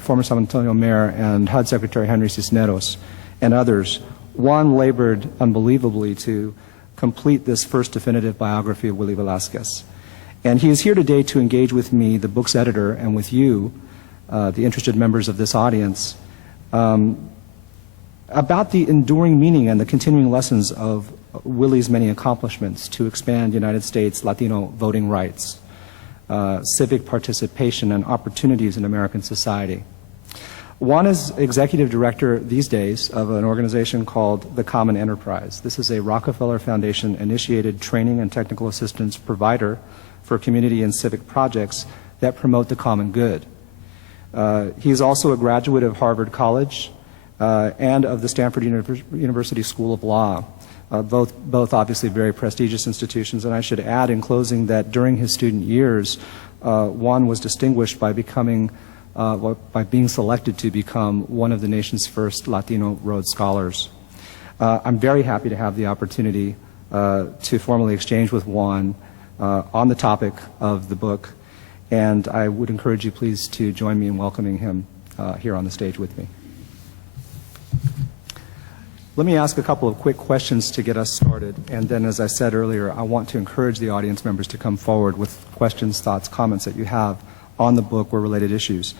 former San Antonio Mayor and HUD Secretary Henry Cisneros, and others, Juan labored unbelievably to complete this first definitive biography of Willie Velázquez. And he is here today to engage with me, the book's editor, and with you, the interested members of this audience, about the enduring meaning and the continuing lessons of Willie's many accomplishments to expand United States Latino voting rights, civic participation, and opportunities in American society. Juan is executive director these days of an organization called the Common Enterprise. This is a Rockefeller Foundation-initiated training and technical assistance provider for community and civic projects that promote the common good. He is also a graduate of Harvard College and of the Stanford University School of Law, both obviously very prestigious institutions. And I should add in closing that during his student years, Juan was distinguished by being selected to become one of the nation's first Latino Rhodes Scholars. I'm very happy to have the opportunity to formally exchange with Juan on the topic of the book, and I would encourage you please to join me in welcoming him here on the stage with me. Let me ask a couple of quick questions to get us started, and then, as I said earlier, I want to encourage the audience members to come forward with questions, thoughts, comments that you have on the book or related issues.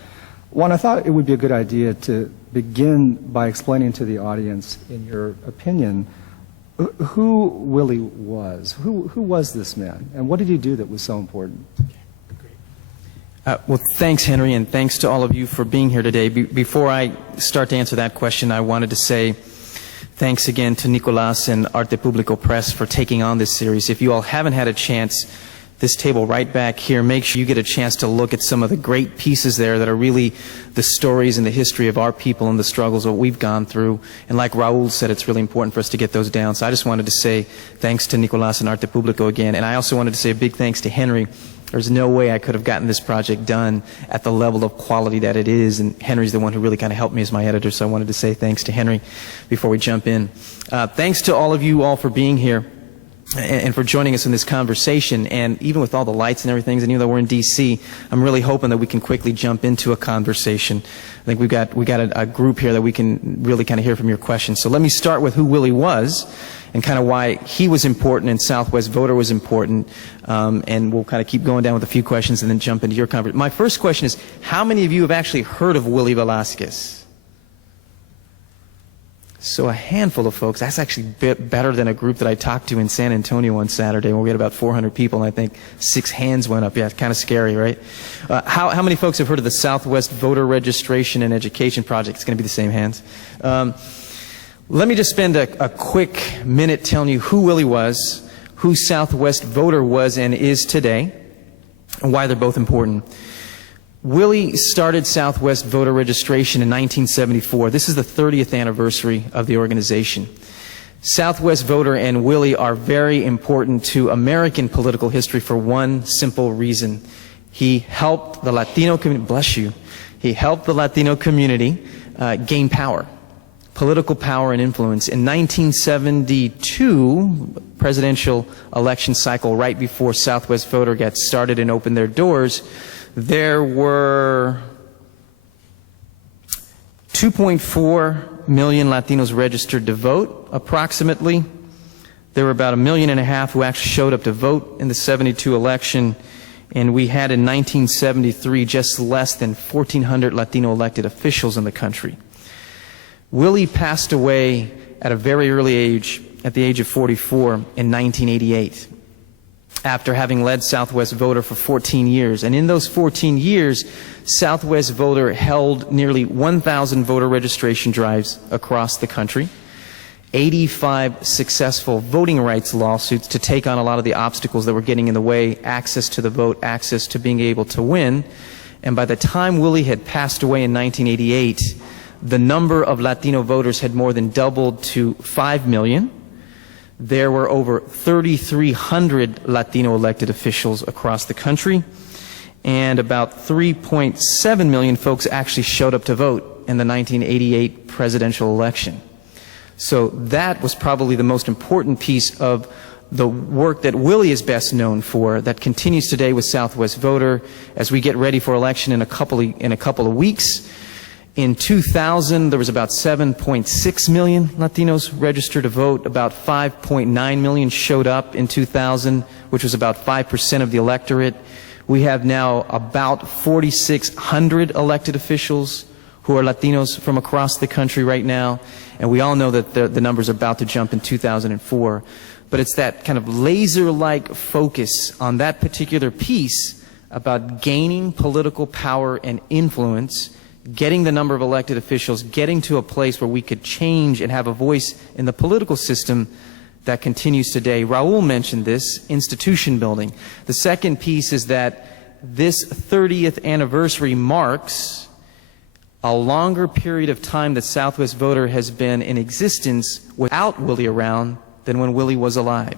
One, I thought it would be a good idea to begin by explaining to the audience, in your opinion, who Willie was. Who was this man, and what did he do that was so important? Well, thanks, Henry, and thanks to all of you for being here today. Before I start to answer that question, I wanted to say thanks again to Nicolas and Arte Publico Press for taking on this series. If you all haven't had a chance, this table right back here, make sure you get a chance to look at some of the great pieces there that are really the stories and the history of our people and the struggles that we've gone through. And like Raul said, it's really important for us to get those down. So I just wanted to say thanks to Nicolas and Arte Publico again. And I also wanted to say a big thanks to Henry. There's no way I could have gotten this project done at the level of quality that it is, and Henry's the one who really kind of helped me as my editor, so I wanted to say thanks to Henry before we jump in. Thanks to all of you all for being here and for joining us in this conversation. And even with all the lights and everything, and even though we're in D.C., I'm really hoping that we can quickly jump into a conversation. I think we got a group here that we can really kind of hear from your questions. So let me start with who Willie was and kind of why he was important and Southwest Voter was important, and we'll kind of keep going down with a few questions and then jump into your conversation. My first question is, how many of you have actually heard of Willie Velázquez? So a handful of folks. That's actually better than a group that I talked to in San Antonio on Saturday where we had about 400 people, and I think 6 hands went up. Yeah, it's kind of scary, right? How many folks have heard of the Southwest Voter Registration and Education Project? It's going to be the same hands. Let me just spend a quick minute telling you who Willie was, who Southwest Voter was and is today, and why they're both important. Willie started Southwest Voter Registration in 1974. This is the 30th anniversary of the organization. Southwest Voter and Willie are very important to American political history for one simple reason. He helped the Latino community, bless you, he helped the Latino community gain power. Political power and influence. In 1972, presidential election cycle, right before Southwest Voter got started and opened their doors, there were 2.4 million Latinos registered to vote, approximately. There were about 1.5 million who actually showed up to vote in the 72 election, and we had in 1973 just less than 1,400 Latino elected officials in the country. Willie passed away at a very early age, at the age of 44, in 1988, after having led Southwest Voter for 14 years. And in those 14 years, Southwest Voter held nearly 1,000 voter registration drives across the country, 85 successful voting rights lawsuits to take on a lot of the obstacles that were getting in the way, access to the vote, access to being able to win. And by the time Willie had passed away in 1988, the number of Latino voters had more than doubled to 5 million. There were over 3,300 Latino elected officials across the country, and about 3.7 million folks actually showed up to vote in the 1988 presidential election. So that was probably the most important piece of the work that Willie is best known for, that continues today with Southwest Voter as we get ready for election in a couple of weeks. In 2000, there was about 7.6 million Latinos registered to vote. About 5.9 million showed up in 2000, which was about 5% of the electorate. We have now about 4,600 elected officials who are Latinos from across the country right now, and we all know that the numbers are about to jump in 2004. But it's that kind of laser-like focus on that particular piece about gaining political power and influence, getting the number of elected officials, getting to a place where we could change and have a voice in the political system that continues today. Raul mentioned this, institution building. The second piece is that this 30th anniversary marks a longer period of time that Southwest Voter has been in existence without Willie around than when Willie was alive.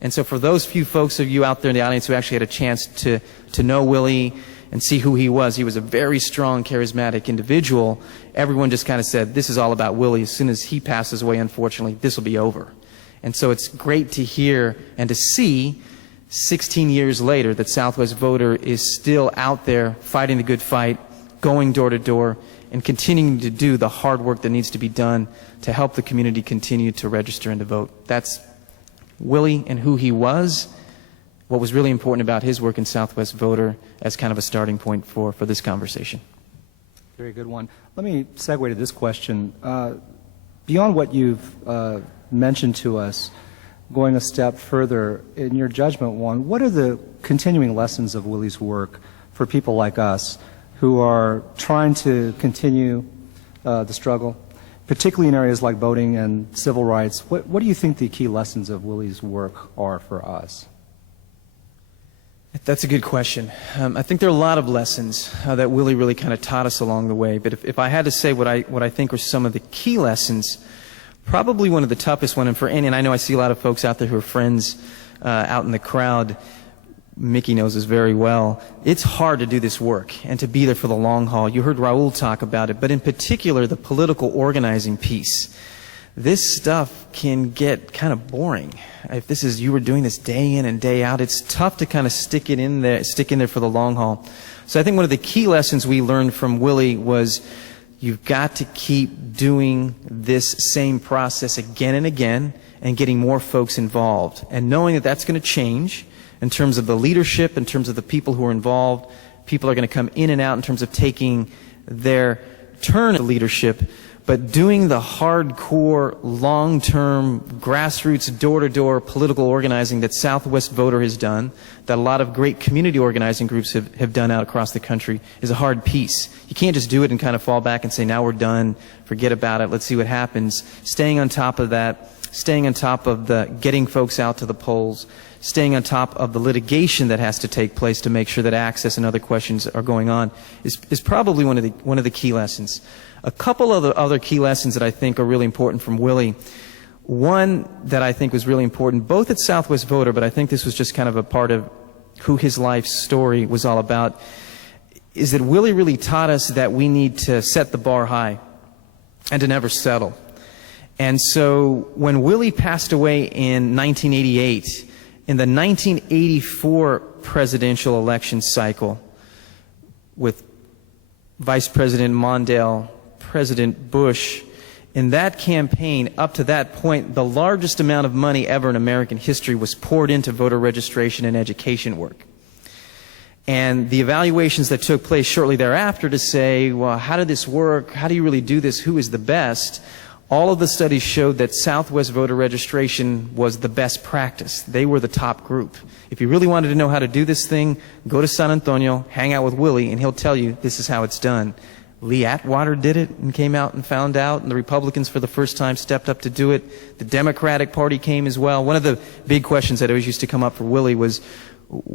And so for those few folks of you out there in the audience who actually had a chance to know Willie and see who he was a very strong, charismatic individual. Everyone just kind of said, this is all about Willie. As soon as he passes away, unfortunately, this will be over. And so it's great to hear and to see 16 years later that Southwest Voter is still out there fighting the good fight, going door to door, and continuing to do the hard work that needs to be done to help the community continue to register and to vote. That's Willie and who he was, what was really important about his work in Southwest Voter as kind of a starting point for this conversation. Very good one. Let me segue to this question. Beyond what you've mentioned to us, going a step further, in your judgment, what are the continuing lessons of Willie's work for people like us who are trying to continue the struggle, particularly in areas like voting and civil rights? What do you think the key lessons of Willie's work are for us? That's a good question. I think there are a lot of lessons that Willie really kind of taught us along the way. But if I had to say what I think are some of the key lessons, probably one of the toughest one, and I know I see a lot of folks out there who are friends out in the crowd. Mickey knows this very well. It's hard to do this work and to be there for the long haul. You heard Raul talk about it, but in particular, the political organizing piece. This stuff can get kind of boring. If you were doing this day in and day out, it's tough to kind of stick in there for the long haul. So I think one of the key lessons we learned from Willie was you've got to keep doing this same process again and again and getting more folks involved. And knowing that that's going to change in terms of the leadership, in terms of the people who are involved. People are going to come in and out in terms of taking their turn at leadership. But doing the hardcore, long-term, grassroots, door-to-door political organizing that Southwest Voter has done, that a lot of great community organizing groups have done out across the country, is a hard piece. You can't just do it and kind of fall back and say, now we're done, forget about it, let's see what happens. Staying on top of that, staying on top of the getting folks out to the polls, staying on top of the litigation that has to take place to make sure that access and other questions are going on is probably one of the key lessons. A couple of the other key lessons that I think are really important from Willie. One that I think was really important, both at Southwest Voter, but I think this was just kind of a part of who his life story was all about, is that Willie really taught us that we need to set the bar high and to never settle. And so when Willie passed away in 1988, in the 1984 presidential election cycle, with Vice President Mondale, President Bush, in that campaign, up to that point, the largest amount of money ever in American history was poured into voter registration and education work. And the evaluations that took place shortly thereafter to say, well, how did this work? How do you really do this? Who is the best? All of the studies showed that Southwest voter registration was the best practice. They were the top group. If you really wanted to know how to do this thing, go to San Antonio, hang out with Willie, and he'll tell you this is how it's done. Lee Atwater did it and came out and found out, and the Republicans for the first time stepped up to do it. The Democratic Party came as well. One of the big questions that always used to come up for Willie was,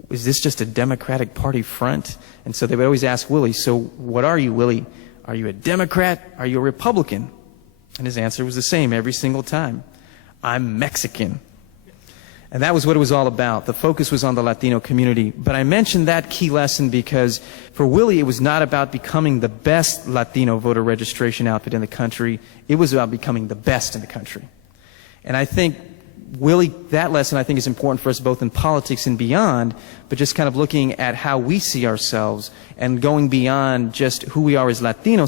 is this just a Democratic Party front? And so they would always ask Willie, so what are you, Willie? Are you a Democrat? Are you a Republican? And his answer was the same every single time. I'm Mexican. And that was what it was all about. The focus was on the Latino community. But I mentioned that key lesson because for Willie, it was not about becoming the best Latino voter registration outfit in the country. It was about becoming the best in the country. And I think Willie, that lesson I think is important for us both in politics and beyond, but just kind of looking at how we see ourselves and going beyond just who we are as Latinos